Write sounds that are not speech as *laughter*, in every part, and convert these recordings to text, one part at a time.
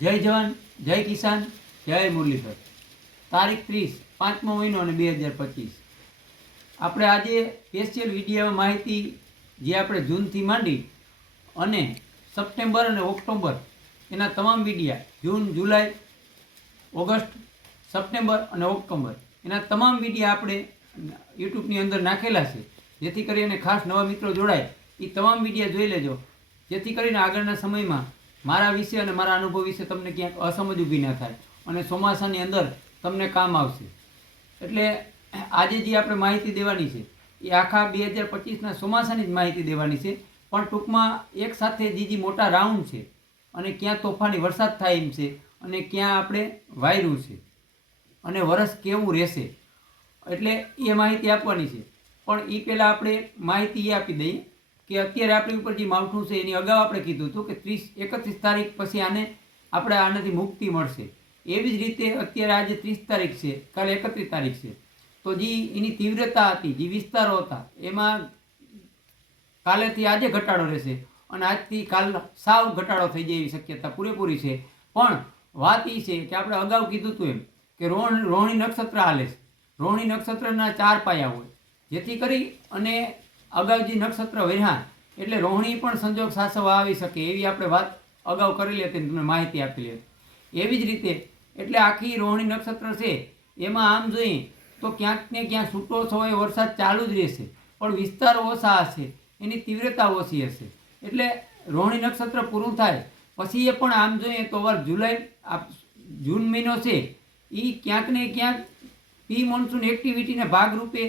જય જવાન, જય કિસાન, જય મુરલીધર. તારીખ ત્રીસ, પાંચમો મહિનો અને બે હજાર પચીસ. આપણે આજે સ્પેશિયલ વીડિયો માહિતી જે આપણે જૂનથી માંડી અને સપ્ટેમ્બર અને ઓક્ટોબર, એના તમામ વિડીયા, જૂન, જુલાઈ, ઓગસ્ટ, સપ્ટેમ્બર અને ઓક્ટોબર, એના તમામ વિડીયા આપણે યુટ્યુબની અંદર નાખેલા છે. જેથી કરીને ખાસ નવા મિત્રો જોડાય એ તમામ વિડીયા જોઈ લેજો. જેથી કરીને આગળના સમયમાં મારા વિશે અને મારા અનુભવ વિશે તમને ક્યાંક અસમજ ઊભી ના થાય અને ચોમાસાની અંદર તમને કામ આવશે. એટલે આજે જે આપણે માહિતી દેવાની છે, એ આખા બે હજાર પચીસના ચોમાસાની જ માહિતી દેવાની છે, પણ ટૂંકમાં એક સાથે જે જે મોટા રાઉન્ડ છે, અને ક્યાં તોફાની વરસાદ થાય એમ છે, અને ક્યાં આપણે વાયરું છે, અને વરસ કેવું રહેશે, એટલે એ માહિતી આપવાની છે. પણ એ પહેલાં આપણે માહિતી એ આપી દઈએ કે અત્યારે આપણી ઉપર જે માવઠું છે, એની અગાઉ આપણે કીધું હતું કે ત્રીસ, એકત્રીસ તારીખ પછી આને આપણે આનાથી મુક્તિ મળશે. એવી જ રીતે અત્યારે આજે ત્રીસ તારીખ છે, કાલે એકત્રીસ તારીખ છે. તો જે એની તીવ્રતા હતી, જે વિસ્તારો હતા, એમાં કાલેથી આજે ઘટાડો રહેશે અને આજથી કાલ સાવ ઘટાડો થઈ જાય એવી શક્યતા પૂરેપૂરી છે. પણ વાત એ છે કે આપણે અગાઉ કીધું હતું એમ કે રોણ રોહિણી નક્ષત્ર હાલે છે. રોહિણી નક્ષત્રના ચાર પાયા હોય. જેથી કરી અને અગાઉ જે નક્ષત્ર વહેણા એટલે રોહિણી પણ સંજોગ સાસવા આવી શકે એવી આપણે વાત અગાઉ કરેલી હતી તમને માહિતી આપેલી હતી એવી જ રીતે, એટલે આખી રોહિણી નક્ષત્ર છે, એમાં આમ જોઈએ તો ક્યાંક ને ક્યાંક છૂટો છવાયો વરસાદ ચાલુ જ રહેશે, પણ વિસ્તારો ઓછા હશે, એની તીવ્રતા ઓછી હશે. એટલે રોહિણી નક્ષત્ર પૂરું થાય, પછી એ પણ આમ જોઈએ તો વાર જુલાઈ જૂન મહિનો છે એ ક્યાંક ને ક્યાંક પ્રી મોન્સૂન એક્ટિવિટીના ભાગરૂપે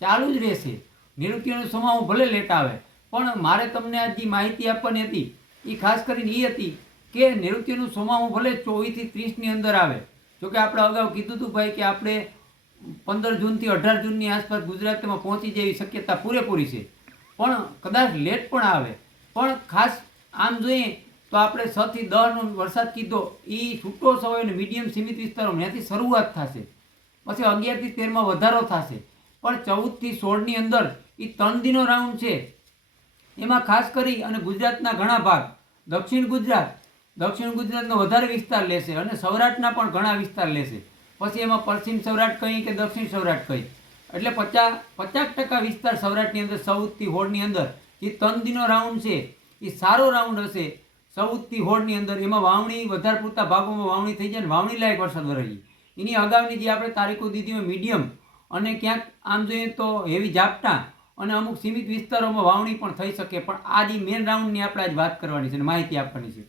ચાલુ જ રહેશે. નિવૃત્તિનો સમાવો ભલે લેટ આવે, પણ મારે તમને આ જે માહિતી આપવાની હતી. એ ખાસ કરીને એ હતી કે નિવૃત્તિનું સોમાવું ભલે ચોવીસથી ત્રીસની અંદર આવે. જોકે આપણે અગાઉ કીધું હતું ભાઈ કે આપણે પંદર જૂનથી અઢાર જૂનની આસપાસ ગુજરાતમાં પહોંચી જેવી શક્યતા પૂરેપૂરી છે. પણ કદાચ લેટ પણ આવે. પણ ખાસ આમ જોઈએ તો આપણે છથી દસનો વરસાદ કીધો એ છૂટો સવાય અને મીડિયમ સીમિત વિસ્તારોમાં ત્યાંથી શરૂઆત થશે. પછી અગિયારથી તેરમાં વધારો થશે. પણ ચૌદથી સોળની અંદર એ ત્રણ દિનો રાઉન્ડ છે. એમાં ખાસ કરી અને ગુજરાતના ઘણા ભાગ. દક્ષિણ ગુજરાત. દક્ષિણ ગુજરાતનો વધારે વિસ્તાર લેશે અને સૌરાષ્ટ્રના પણ ઘણા વિસ્તાર લેશે. પછી એમાં પશ્ચિમ સૌરાષ્ટ્ર કહી કે દક્ષિણ સૌરાષ્ટ્ર કહી એટલે પચાસ પચાસ ટકા વિસ્તાર સૌરાષ્ટ્રની અંદર, સૌથી હોડની અંદર. જે ત્રણ દિનો રાઉન્ડ છે. એ સારો રાઉન્ડ હશે. સૌથી હોળની અંદર. એમાં વાવણી, વધારે પૂરતા ભાગોમાં વાવણી થઈ જાય ને વાવણી લાયક વરસાદ વરાઈ એની અગાઉની જે આપણે તારીખો દીધી હોય મીડિયમ અને ક્યાંક આમ જોઈએ તો હેવી ઝાપટા અને અમુક સીમિત વિસ્તારોમાં વાવણી પણ થઈ શકે, પણ આ જે મેન રાઉન્ડની આપણે આજ વાત કરવાની છે અને માહિતી આપવાની છે.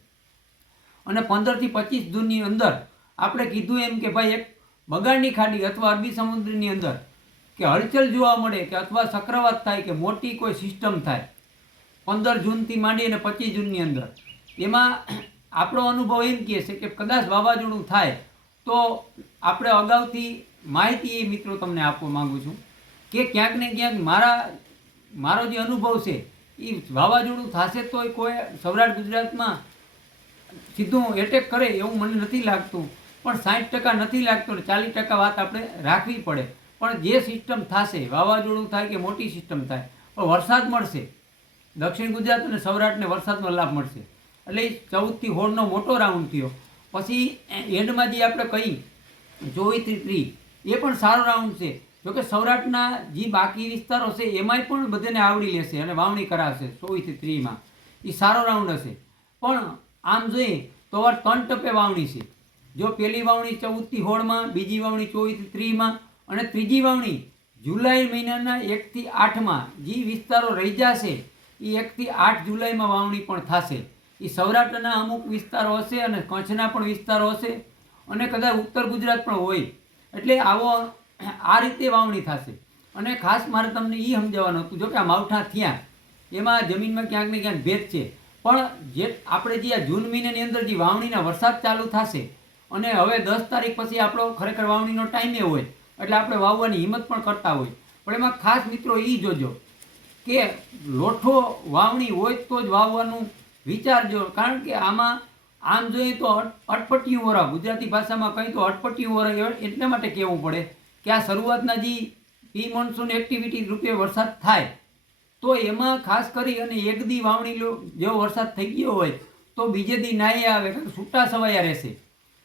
અને પંદરથી પચીસ જૂનની અંદર આપણે કીધું એમ કે ભાઈ એક બગાડની ખાડી અથવા અરબી સમુદ્રની અંદર કે હલચલ જોવા મળે કે અથવા ચક્રવાત થાય કે મોટી કોઈ સિસ્ટમ થાય, પંદર જૂનથી માંડી અને પચીસ જૂનની અંદર, એમાં આપણો અનુભવ એમ કહે છે કે કદાચ વાવાઝોડું થાય તો આપણે અગાઉથી માહિતી એ મિત્રો તમને આપવા માગું છું. કે ક્યાંક ને ક્યાંક મારા, મારો જે અનુભવ છે એ વાવાઝોડું થશે તો કોઈ સૌરાષ્ટ્ર ગુજરાતમાં સીધું એટેક કરે એવું મને નથી લાગતું. પણ સાઠ ટકા નથી લાગતું ચાલીસ ટકા વાત આપણે રાખવી પડે. પણ જે સિસ્ટમ થશે, વાવાઝોડું થાય કે મોટી સિસ્ટમ થાય, પણ વરસાદ મળશે. દક્ષિણ ગુજરાત અને સૌરાષ્ટ્રને વરસાદનો લાભ મળશે. એટલે એ ચૌદથી હોળનો મોટો રાઉન્ડ થયો. પછી એન્ડમાં જે આપણે કહી ચોવીસથી ત્રીસ એ પણ સારો રાઉન્ડ છે. જોકે સૌરાષ્ટ્રના જે બાકી વિસ્તારો છે, એમાંય પણ બધાને આવડી લેશે અને વાવણી કરાવશે ચોવીસથી ત્રીસમાં એ સારો રાઉન્ડ હશે. પણ આમ જોઈએ તો વાર ત્રણ ટપે વાવણી છે. જો પહેલી વાવણી ચૌદથી હોળમાં, બીજી વાવણી ચોવીસથી ત્રીસમાં અને ત્રીજી વાવણી જુલાઈ મહિનાના એકથી આઠમાં જે વિસ્તારો રહી જશે એ એકથી આઠ જુલાઈમાં વાવણી પણ થશે. એ સૌરાષ્ટ્રના અમુક વિસ્તારો હશે અને કચ્છના પણ વિસ્તારો હશે અને કદાચ ઉત્તર ગુજરાત પણ હોય. એટલે આવો આ રીતે વાવણી થશે. અને ખાસ મારે તમને એ સમજાવવાનું હતું જોકે આ માવઠા થયા, એમાં જમીનમાં ક્યાંક ને ક્યાંક ભેદ છે. પણ જે આપણે જે આ જૂન મહિનાની અંદર જે વાવણીના વરસાદ ચાલુ થશે, અને હવે દસ તારીખ પછી આપણો ખરેખર વાવણીનો ટાઈમે હોય, એટલે આપણે વાવવાની હિંમત પણ કરતા હોય. પણ એમાં ખાસ મિત્રો એ જોજો, કે લોઠો વાવણી હોય તો જ વાવવાનું વિચારજો કારણ કે આમાં આમ જોઈએ તો અટપટિયું વરા ગુજરાતી ભાષામાં કંઈ તો અટપટીયું વરા એટલા માટે કહેવું પડે કે શરૂઆતના જે પ્રી મોન્સૂન એક્ટિવિટી રૂપે વરસાદ થાય, તો એમાં ખાસ કરી અને એક દી વાવણી લો, જેવો વરસાદ થઈ ગયો હોય, તો બીજે દી નાઈ આવે એટલે છૂટા સવાયા રહેશે.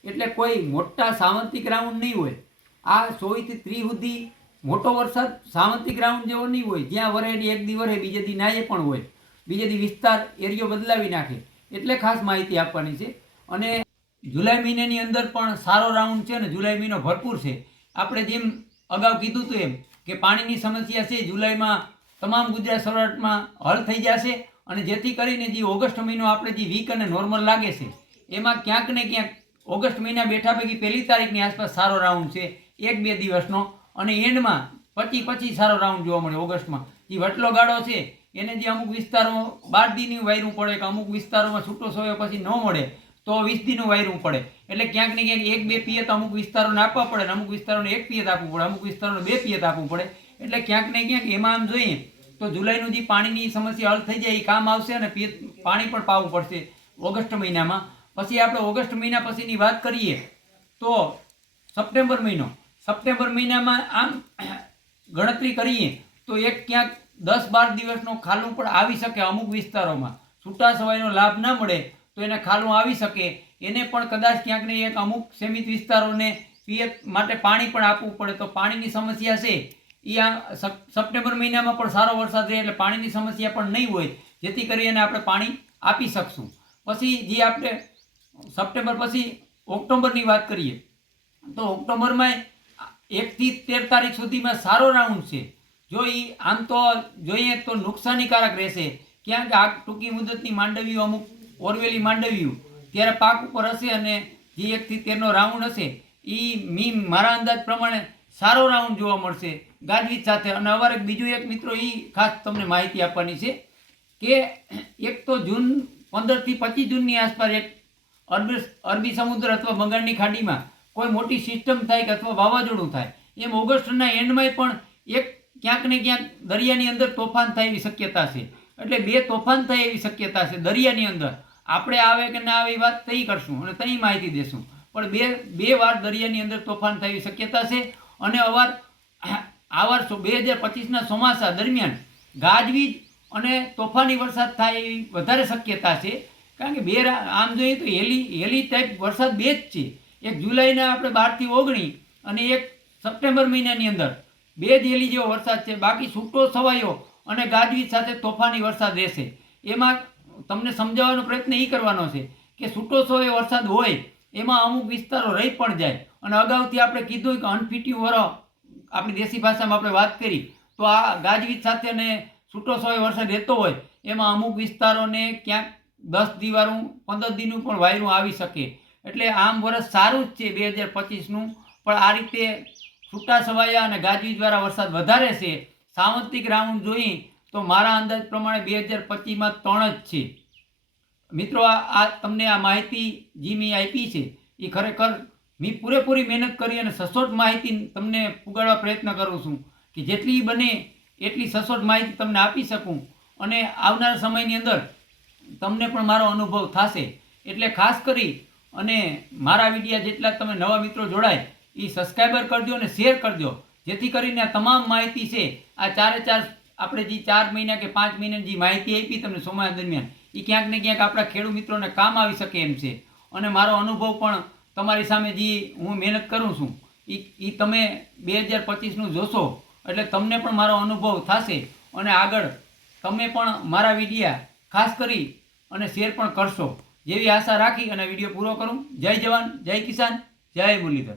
એટલે કોઈ મોટા સાવંતિક રાઉન્ડ નહીં હોય. આ સોળથી ત્રીસ સુધી મોટો વરસાદ સાવંતિક રાઉન્ડ જેવો નહીં હોય. જ્યાં વરે એક દી વરે, બીજે દી નાયે પણ હોય. બીજે દી વિસ્તાર, એરિયો બદલાવી નાખે. એટલે ખાસ માહિતી આપવાની છે. અને જુલાઈ મહિનાની અંદર પણ સારો રાઉન્ડ છે ને જુલાઈ મહિનો ભરપૂર છે. આપણે જેમ અગાઉ કીધું હતું એમ કે પાણીની સમસ્યા છે, જુલાઈમાં તમામ ગુજરાત સૌરાષ્ટ્રમાં હલ થઈ જશે અને જેથી કરીને જે ઓગસ્ટ મહિનો આપણે જે વીક અને નોર્મલ લાગે છે, એમાં ક્યાંક ને ક્યાંક ઓગસ્ટ મહિના બેઠા પૈકી પહેલી તારીખની આસપાસ સારો રાઉન્ડ છે, એક બે દિવસનો અને એન્ડમાં પચી પચી સારો રાઉન્ડ જોવા મળે ઓગસ્ટમાં. જે વટલો ગાળો છે, એને જે અમુક વિસ્તારો બાર દીની વાયરું પડે કે અમુક વિસ્તારોમાં છૂટો સોયો પછી ન મળે તો વીસ દીનું વાયરું પડે. એટલે ક્યાંક ને ક્યાંક એક બે પિયત અમુક વિસ્તારોને આપવા પડે અમુક વિસ્તારોને એક પિયત આપવું પડે, અમુક વિસ્તારોને બે પિયત આપવું પડે. એટલે ક્યાંક ને ક્યાંક એમાં આમ જોઈએ તો જુલાઈનું જે પાણીની સમસ્યા હલ થઈ જાય એ કામ આવશે અને પિયત પાણી પણ પાવું પડશે ઓગસ્ટ મહિનામાં. પછી આપણે ઓગસ્ટ મહિના પછીની વાત કરીએ તો સપ્ટેમ્બર મહિનો. સપ્ટેમ્બર મહિનામાં આમ *coughs* ગણતરી કરીએ તો એક ક્યાંક દસ બાર દિવસનો ખાલું પણ આવી શકે અમુક વિસ્તારોમાં. છૂટા સવાયનો લાભ ન મળે તો એને ખાલું આવી શકે. એને પણ કદાચ ક્યાંક ને એક અમુક સીમિત વિસ્તારોને પિયત માટે પાણી પણ આપવું પડે. તો પાણીની સમસ્યા છે. એ આ સપ- સપ્ટેમ્બર મહિનામાં પણ સારો વરસાદ રહે એટલે પાણીની સમસ્યા પણ નહીં હોય. જેથી કરીને આપણે પાણી આપી શકશું. પછી જે આપણે સપ્ટેમ્બર પછી ઓક્ટોબરની વાત કરીએ, તો ઓક્ટોબરમાં એકથી તેર તારીખ સુધીમાં સારો રાઉન્ડ છે. જો એ આમ તો જોઈએ તો નુકસાનીકારક રહેશે. ક્યાંક આ ટૂંકી મુદતની માંડવીઓ અમુક ઓરવેલી માંડવ્યું. ત્યારે પાક ઉપર હશે અને જે એકથી તેરનો રાઉન્ડ હશે એ મી મારા અંદાજ પ્રમાણે સારો રાઉન્ડ જોવા મળશે. ગાજવીજ સાથે. અને અમારે બીજું એક મિત્રો એ ખાસ તમને માહિતી આપવાની છે કે એક તો જૂન પંદરથી પચીસ જૂનની આસપાસ એક અરબી અરબી સમુદ્ર અથવા બંગાળની ખાડીમાં કોઈ મોટી સિસ્ટમ થાય કે અથવા વાવાઝોડું થાય. એમ ઓગસ્ટના એન્ડમાં પણ એક ક્યાંક ને ક્યાંક દરિયાની અંદર તોફાન થાય એવી શક્યતા છે. એટલે બે તોફાન થાય એવી શક્યતા છે દરિયાની અંદર. આપણે આવે કે ના આવે એ વાત તઈ કરશું અને તઈ માહિતી દેશું. પણ બે બે વાર દરિયાની અંદર તોફાન થવી શક્યતા છે અને અવાર આ વર્ષ બે હજાર પચીસના ચોમાસા દરમિયાન ગાજવીજ અને તોફાની વરસાદ થાય એવી વધારે શક્યતા છે. કારણ કે બે આમ જોઈએ તો હેલી હેલી ટાઈપ વરસાદ બે જ છે. એક જુલાઈના આપણે બારથી ઓગણી અને એક સપ્ટેમ્બર મહિનાની અંદર બે જ હેલી જેવો વરસાદ છે. બાકી છૂટો છવાયો અને ગાજવીજ સાથે તોફાની વરસાદ રહેશે. એમાં તમને સમજાવવાનો પ્રયત્ન એ કરવાનો છે કે છૂટો છવાયો વરસાદ હોય, એમાં અમુક વિસ્તારો રહી પણ જાય. અને અગાઉથી આપણે કીધું કે અનફિટ્યું વરો, આપણી દેશી ભાષામાં આપણે વાત કરી, તો આ ગાજવીજ સાથે અને છૂટો છવાયો વરસાદ રહેતો હોય, એમાં અમુક વિસ્તારોને ક્યાંક દસ દિવારું, પંદર દિનનું પણ વાયરું આવી શકે. એટલે આમ વરસ સારું જ છે બે હજાર પચીસનું, પણ આ રીતે છૂટા છવાયા અને ગાજવીજવાળા વરસાદ વધારે છે. સાવંતિક રાઉન્ડ જોઈ તો મારા અંદાજ પ્રમાણે બે હજાર પચીસમાં ત્રણ જ છે. મિત્રો, આ તમને આ માહિતી જે મેં આપી છે, એ ખરેખર મેં પૂરેપૂરી મહેનત કરી અને સચોટ માહિતી તમને પુગાડવા પ્રયત્ન કરું છું કે જેટલી બને એટલી સચોટ માહિતી તમને આપી શકું અને આવનારા સમયની અંદર તમને પણ મારો અનુભવ થશે. એટલે ખાસ કરી અને મારા વિડીયા જેટલા તમે નવા મિત્રો જોડાય, એ સબસ્ક્રાઈબર કરજો અને શેર કરજો. જેથી કરીને આ તમામ માહિતી છે, આ ચારે ચાર આપણે જે ચાર મહિના કે પાંચ મહિનાની જે માહિતી આપી તમને ચોમાસા દરમિયાન, એ ક્યાંક ને ક્યાંક આપણા ખેડૂત મિત્રોને કામ આવી શકે એમ છે. અને મારો અનુભવ પણ તમારી સામે જે હું મહેનત કરું છું, એ એ તમે બે હજાર પચીસનું જોશો, એટલે તમને પણ મારો અનુભવ થશે. અને આગળ તમે પણ મારા વિડીયા ખાસ કરી અને શેર પણ કરશો. જેવી આશા રાખી અને વીડિયો પૂરો કરું. જય જવાન, જય કિસાન, જય મુરલીધર.